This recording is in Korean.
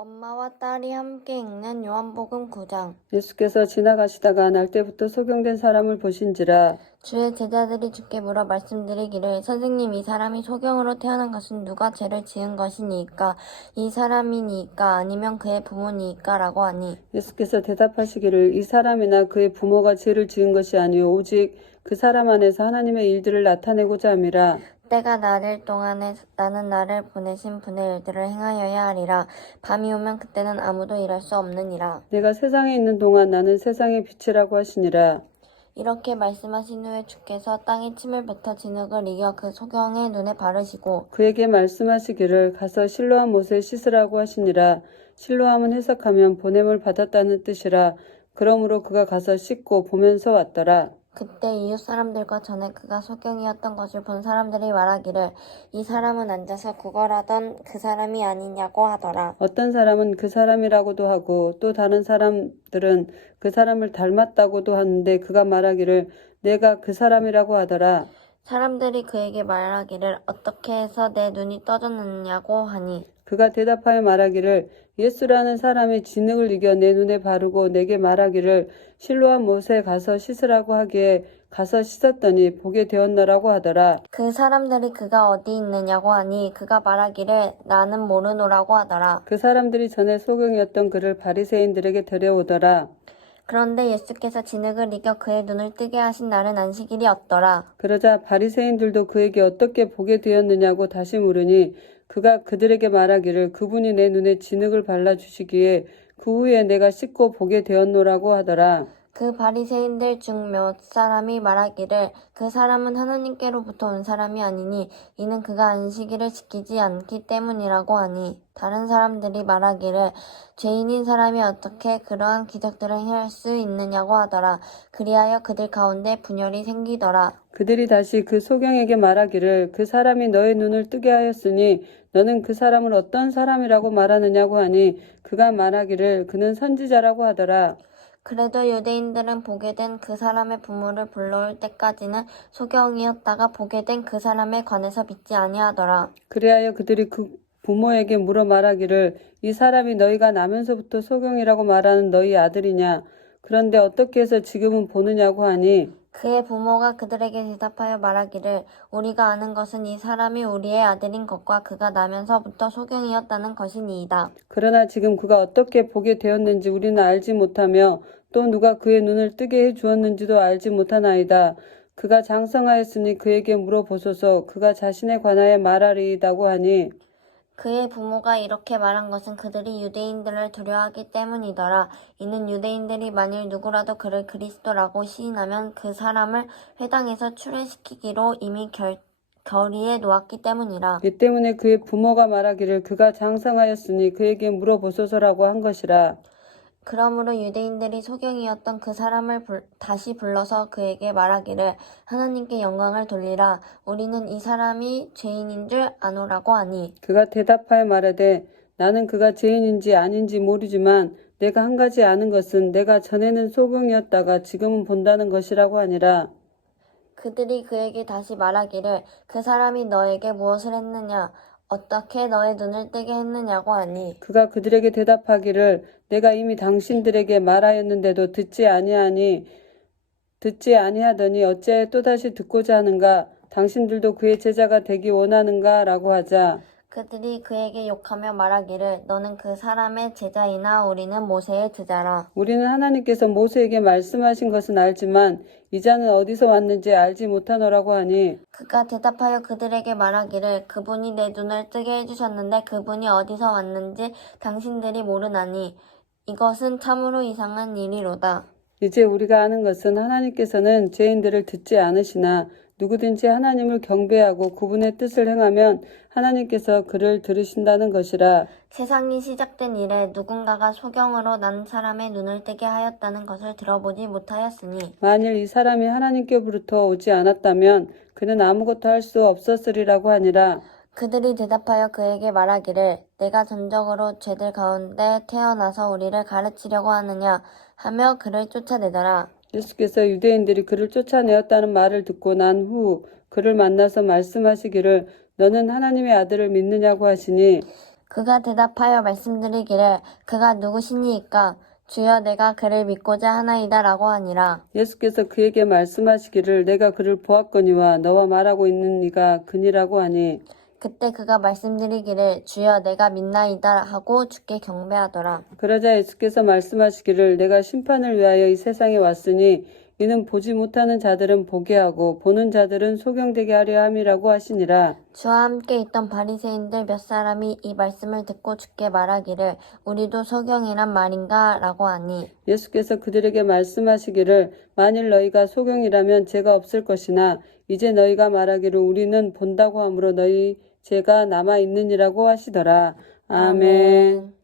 엄마와 딸이 함께 읽는 요한복음 9장 예수께서 지나가시다가 날때부터 소경된 사람을 보신지라 주의 제자들이 주께 물어 말씀드리기를 선생님 이 사람이 소경으로 태어난 것은 누가 죄를 지은 것이니까 이 사람이니까 아니면 그의 부모니까라고 하니 예수께서 대답하시기를 이 사람이나 그의 부모가 죄를 지은 것이 아니요 오직 그 사람 안에서 하나님의 일들을 나타내고자 함이라 때가 나를 동안에 나는 나를 보내신 분의 일들을 행하여야 하리라. 밤이 오면 그때는 아무도 일할 수 없느니라. 내가 세상에 있는 동안 나는 세상의 빛이라고 하시니라. 이렇게 말씀하신 후에 주께서 땅에 침을 뱉어 진흙을 이겨 그 소경의 눈에 바르시고 그에게 말씀하시기를 가서 실로암 못을 씻으라고 하시니라. 실로암은 해석하면 보냄을 받았다는 뜻이라. 그러므로 그가 가서 씻고 보면서 왔더라. 그때 이웃 사람들과 전에 그가 소경이었던 것을 본 사람들이 말하기를 이 사람은 앉아서 구걸하던 그 사람이 아니냐고 하더라. 어떤 사람은 그 사람이라고도 하고 또 다른 사람들은 그 사람을 닮았다고도 하는데 그가 말하기를 내가 그 사람이라고 하더라. 사람들이 그에게 말하기를 어떻게 해서 내 눈이 떠졌느냐고 하니 그가 대답하여 말하기를 예수라는 사람의 진흙을 이겨 내 눈에 바르고 내게 말하기를 실로한 못에 가서 씻으라고 하기에 가서 씻었더니 보게 되었나라고 하더라. 그 사람들이 그가 어디 있느냐고 하니 그가 말하기를 나는 모르노라고 하더라. 그 사람들이 전에 소경이었던 그를 바리새인들에게 데려오더라. 그런데 예수께서 진흙을 이겨 그의 눈을 뜨게 하신 날은 안식일이었더라. 그러자 바리새인들도 그에게 어떻게 보게 되었느냐고 다시 물으니 그가 그들에게 말하기를 그분이 내 눈에 진흙을 발라 주시기에 그 후에 내가 씻고 보게 되었노라고 하더라. 그 바리새인들 중 몇 사람이 말하기를 그 사람은 하나님께로부터 온 사람이 아니니 이는 그가 안식일을 지키지 않기 때문이라고 하니 다른 사람들이 말하기를 죄인인 사람이 어떻게 그러한 기적들을 행할 수 있느냐고 하더라 그리하여 그들 가운데 분열이 생기더라 그들이 다시 그 소경에게 말하기를 그 사람이 너의 눈을 뜨게 하였으니 너는 그 사람을 어떤 사람이라고 말하느냐고 하니 그가 말하기를 그는 선지자라고 하더라 그래도 유대인들은 보게 된 그 사람의 부모를 불러올 때까지는 소경이었다가 보게 된 그 사람에 관해서 믿지 아니하더라. 그리하여 그들이 그 부모에게 물어 말하기를 이 사람이 너희가 나면서부터 소경이라고 말하는 너희 아들이냐 그런데 어떻게 해서 지금은 보느냐고 하니 그의 부모가 그들에게 대답하여 말하기를 우리가 아는 것은 이 사람이 우리의 아들인 것과 그가 나면서부터 소경이었다는 것이니이다. 그러나 지금 그가 어떻게 보게 되었는지 우리는 알지 못하며 또 누가 그의 눈을 뜨게 해 주었는지도 알지 못하나이다. 그가 장성하였으니 그에게 물어보소서 그가 자신에 관하여 말하리이다고 하니 그의 부모가 이렇게 말한 것은 그들이 유대인들을 두려워하기 때문이더라. 이는 유대인들이 만일 누구라도 그를 그리스도라고 시인하면 그 사람을 회당에서 출애시키기로 이미 결, 결의에 놓았기 때문이라. 이 때문에 그의 부모가 말하기를 그가 장성하였으니 그에게 물어보소서라고 한 것이라. 그러므로 유대인들이 소경이었던 그 사람을 불, 다시 불러서 그에게 말하기를 하나님께 영광을 돌리라 우리는 이 사람이 죄인인 줄 아노라고 하니 그가 대답하여 말하되 나는 그가 죄인인지 아닌지 모르지만 내가 한 가지 아는 것은 내가 전에는 소경이었다가 지금은 본다는 것이라고 하니라 그들이 그에게 다시 말하기를 그 사람이 너에게 무엇을 했느냐 어떻게 너의 눈을 뜨게 했느냐고 하니 그가 그들에게 대답하기를 내가 이미 당신들에게 말하였는데도 듣지 아니하니 듣지 아니하더니 어째 또다시 듣고자 하는가 당신들도 그의 제자가 되기 원하는가라고 하자 그들이 그에게 욕하며 말하기를 너는 그 사람의 제자이나 우리는 모세의 제자라. 우리는 하나님께서 모세에게 말씀하신 것은 알지만 이자는 어디서 왔는지 알지 못하노라고 하니 그가 대답하여 그들에게 말하기를 그분이 내 눈을 뜨게 해주셨는데 그분이 어디서 왔는지 당신들이 모르나니 이것은 참으로 이상한 일이로다. 이제 우리가 아는 것은 하나님께서는 죄인들을 듣지 않으시나 누구든지 하나님을 경배하고 그분의 뜻을 행하면 하나님께서 그를 들으신다는 것이라. 세상이 시작된 이래 누군가가 소경으로 난 사람의 눈을 뜨게 하였다는 것을 들어보지 못하였으니 만일 이 사람이 하나님께로부터 오지 않았다면 그는 아무것도 할 수 없었으리라고 하니라. 그들이 대답하여 그에게 말하기를 내가 전적으로 죄들 가운데 태어나서 우리를 가르치려고 하느냐 하며 그를 쫓아내더라. 예수께서 유대인들이 그를 쫓아내었다는 말을 듣고 난 후 그를 만나서 말씀하시기를 너는 하나님의 아들을 믿느냐고 하시니 그가 대답하여 말씀드리기를 그가 누구시니이까 주여 내가 그를 믿고자 하나이다라고 하니라 예수께서 그에게 말씀하시기를 내가 그를 보았거니와 너와 말하고 있는 이가 그니라고 하니 그때 그가 말씀드리기를 주여 내가 믿나이다 하고 주께 경배하더라. 그러자 예수께서 말씀하시기를 내가 심판을 위하여 이 세상에 왔으니 이는 보지 못하는 자들은 보게 하고 보는 자들은 소경되게 하려 함이라고 하시니라. 주와 함께 있던 바리새인들 몇 사람이 이 말씀을 듣고 주께 말하기를 우리도 소경이란 말인가라고 하니 예수께서 그들에게 말씀하시기를 만일 너희가 소경이라면 죄가 없을 것이나 이제 너희가 말하기를 우리는 본다고 함으로 너희 제가 남아 있느니라고 하시더라. 아멘.